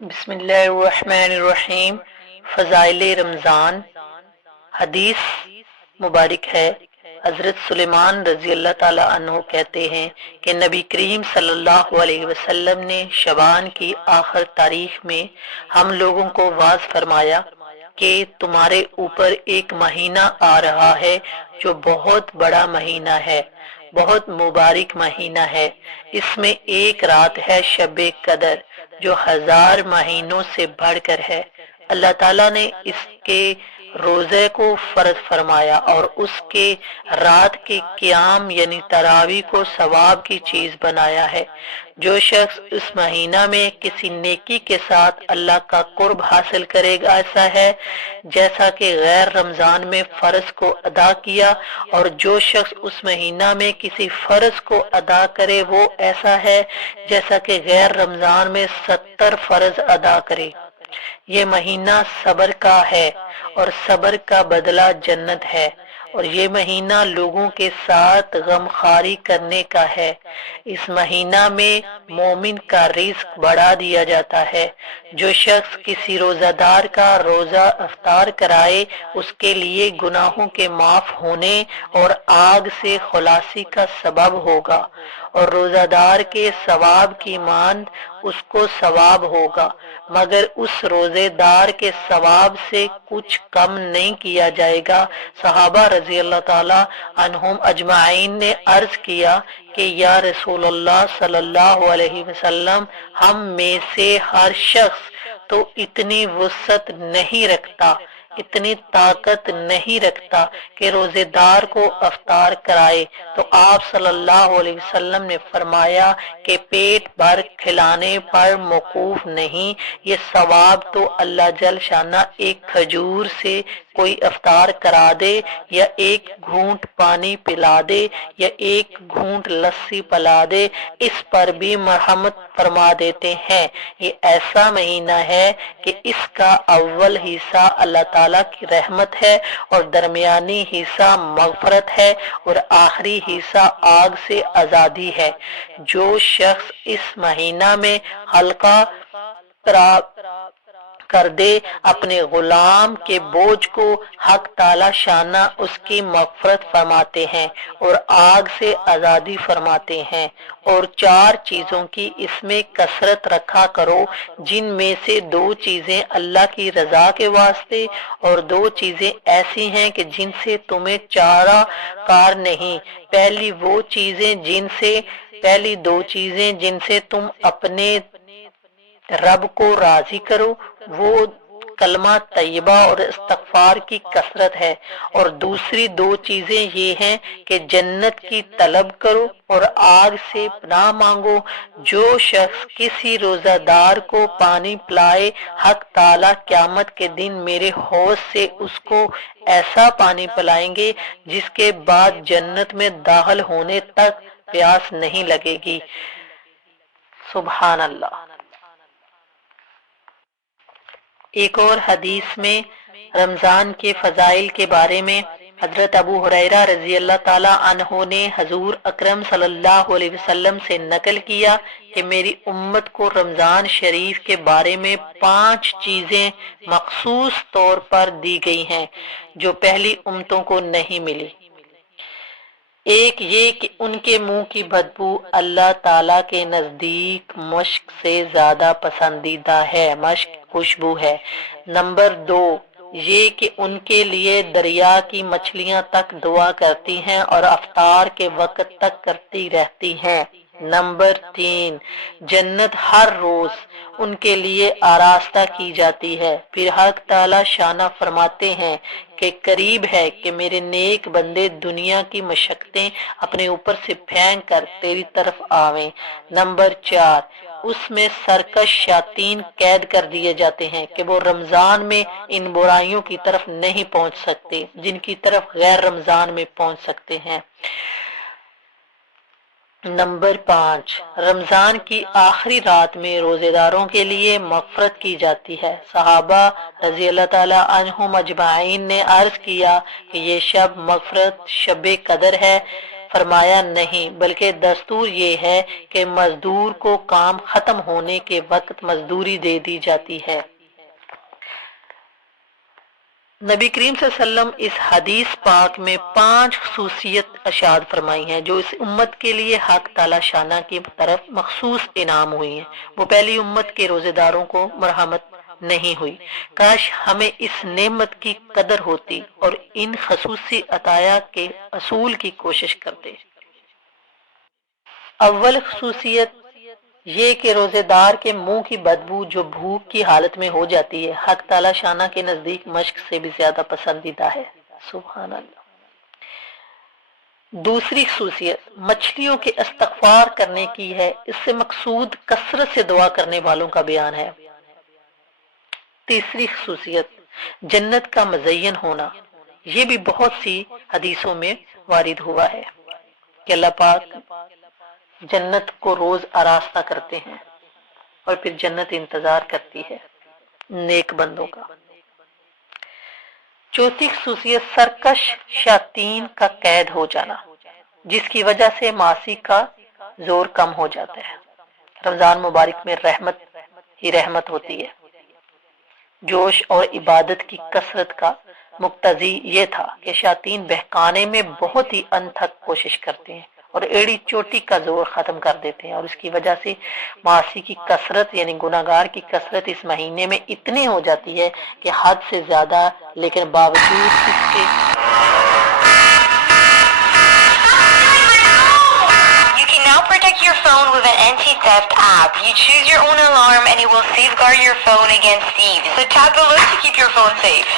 بسم اللہ الرحمن الرحیم۔ فضائل رمضان۔ حدیث مبارک ہے، حضرت سلیمان رضی اللہ تعالی عنہ کہتے ہیں کہ نبی کریم صلی اللہ علیہ وسلم نے شعبان کی آخر تاریخ میں ہم لوگوں کو واعظ فرمایا کہ تمہارے اوپر ایک مہینہ آ رہا ہے جو بہت بڑا مہینہ ہے، بہت مبارک مہینہ ہے۔ اس میں ایک رات ہے شب قدر جو 1000 مہینوں سے بڑھ کر ہے۔ اللہ تعالیٰ نے اس کے روزے کو فرض فرمایا اور اس کے رات کے قیام یعنی تراویح کو ثواب کی چیز بنایا ہے۔ جو شخص اس مہینہ میں کسی نیکی کے ساتھ اللہ کا قرب حاصل کرے گا ایسا ہے جیسا کہ غیر رمضان میں فرض کو ادا کیا، اور جو شخص اس مہینہ میں کسی فرض کو ادا کرے وہ ایسا ہے جیسا کہ غیر رمضان میں 70 فرض ادا کرے۔ یہ مہینہ صبر کا ہے اور صبر کا بدلہ جنت ہے، اور یہ مہینہ لوگوں کے ساتھ غمخواری کرنے کا ہے۔ اس مہینہ میں مومن کا رزق بڑھا دیا جاتا ہے۔ جو شخص کسی روزہ دار کا روزہ افطار کرائے اس کے لیے گناہوں کے معاف ہونے اور آگ سے خلاصی کا سبب ہوگا، اور روزہ دار کے ثواب کی مانند اس کو ثواب ہوگا، مگر اس روزے دار کے ثواب سے کچھ کم نہیں کیا جائے گا۔ صحابہ رضی اللہ تعالی عنہم اجمعین نے عرض کیا کہ یا رسول اللہ صلی اللہ علیہ وسلم، ہم میں سے ہر شخص تو اتنی وسعت نہیں رکھتا، اتنی طاقت نہیں رکھتا کہ روزے دار کو افطار کرائے، تو آپ صلی اللہ علیہ وسلم نے فرمایا کہ پیٹ بھر کھلانے پر موقوف نہیں، یہ ثواب تو اللہ جل شانہ ایک کھجور سے کوئی افطار کرا دے، یا ایک گھونٹ پانی پلا دے، یا ایک گھونٹ لسی پلا دے، اس پر بھی مرحمت فرما دیتے ہیں۔ یہ ایسا مہینہ ہے کہ اس کا اول حصہ اللہ تعالیٰ کی رحمت ہے، اور درمیانی حصہ مغفرت ہے، اور آخری حصہ آگ سے آزادی ہے۔ جو شخص اس مہینہ میں حلقہ کر دے اپنے غلام کے بوجھ کو، حق تعالی شانہ اس کی مغفرت فرماتے ہیں اور آگ سے آزادی فرماتے ہیں۔ اور 4 چیزوں کی اس میں کثرت رکھا کرو، جن میں سے 2 چیزیں اللہ کی رضا کے واسطے، اور 2 چیزیں ایسی ہیں کہ جن سے تمہیں چارہ کار نہیں۔ پہلی 2 چیزیں جن سے تم اپنے رب کو راضی کرو، وہ کلمہ طیبہ اور استغفار کی کثرت ہے، اور دوسری 2 چیزیں یہ ہیں کہ جنت کی طلب کرو اور آگ سے پناہ مانگو۔ جو شخص کسی روزہ دار کو پانی پلائے، حق تعالی قیامت کے دن میرے حوض سے اس کو ایسا پانی پلائیں گے جس کے بعد جنت میں داخل ہونے تک پیاس نہیں لگے گی۔ سبحان اللہ۔ ایک اور حدیث میں رمضان کے فضائل کے بارے میں حضرت ابو ہریرہ رضی اللہ تعالی عنہ نے حضور اکرم صلی اللہ علیہ وسلم سے نقل کیا کہ میری امت کو رمضان شریف کے بارے میں 5 چیزیں مخصوص طور پر دی گئی ہیں جو پہلی امتوں کو نہیں ملی۔ ایک یہ کہ ان کے منہ کی بدبو اللہ تعالیٰ کے نزدیک مشک سے زیادہ پسندیدہ ہے، مشک خوشبو ہے۔ نمبر 2 یہ کہ ان کے لیے دریا کی مچھلیاں تک دعا کرتی ہیں اور افطار کے وقت تک کرتی رہتی ہیں۔ نمبر 3 جنت ہر روز ان کے لیے آراستہ کی جاتی ہے۔ پھر حق تعالی شانہ فرماتے ہیں کہ قریب ہے کہ میرے نیک بندے دنیا کی مشقتیں اپنے اوپر سے پھینک کر تیری طرف آویں۔ نمبر 4 اس میں سرکش شیاطین قید کر دیے جاتے ہیں کہ وہ رمضان میں ان برائیوں کی طرف نہیں پہنچ سکتے جن کی طرف غیر رمضان میں پہنچ سکتے ہیں۔ نمبر 5 رمضان کی آخری رات میں روزے داروں کے لیے مغفرت کی جاتی ہے۔ صحابہ رضی اللہ تعالی عنہم اجمعین نے عرض کیا کہ یہ شب مغفرت شب قدر ہے۔ فرمایا نہیں، بلکہ دستور یہ ہے کہ مزدور کو کام ختم ہونے کے وقت مزدوری دے دی جاتی ہے۔ نبی کریم صلی اللہ علیہ وسلم اس حدیث پاک میں 5 خصوصیت ارشاد فرمائی ہیں جو اس امت کے لیے حق تعالی شانہ کی طرف مخصوص انعام ہوئی ہیں۔ وہ پہلی امت کے روزے داروں کو مرحمت نہیں ہوئی۔ کاش ہمیں اس نعمت کی قدر ہوتی اور ان خصوصی عطایا کے اصول کی کوشش کرتے۔ اول خصوصیت یہ کہ روزے دار کے منہ کی بدبو جو بھوک کی حالت میں ہو جاتی ہے حق تعالی شانہ کے نزدیک مشق سے بھی زیادہ پسندیدہ ہے۔ سبحان اللہ۔ دوسری خصوصیت مچھلیوں کے استغفار کرنے کی ہے، اس سے مقصود کثرت سے دعا کرنے والوں کا بیان ہے۔ تیسری خصوصیت جنت کا مزین ہونا، یہ بھی بہت سی حدیثوں میں وارد ہوا ہے کہ اللہ پاک جنت کو روز آراستہ کرتے ہیں اور پھر جنت انتظار کرتی ہے نیک بندوں کا۔ چوتھی خصوصیت سرکش شیاطین کا قید ہو جانا، جس کی وجہ سے معاصی کا زور کم ہو جاتا ہے۔ رمضان مبارک میں رحمت ہی رحمت ہوتی ہے۔ جوش اور عبادت کی کثرت کا مقتضی یہ تھا کہ شیاطین بہکانے میں بہت ہی انتھک کوشش کرتے ہیں اور ایڑی چوٹی کا زور ختم کر دیتے ہیں، اور اس کی وجہ سے معاصی کی کثرت یعنی گناہگار کی کثرت اس مہینے میں اتنی ہو جاتی ہے کہ حد سے زیادہ، لیکن باوجود اس کے Now protect your phone with an anti-theft app. You choose your own alarm and it will safeguard your phone against thieves. So tap the link to keep your phone safe.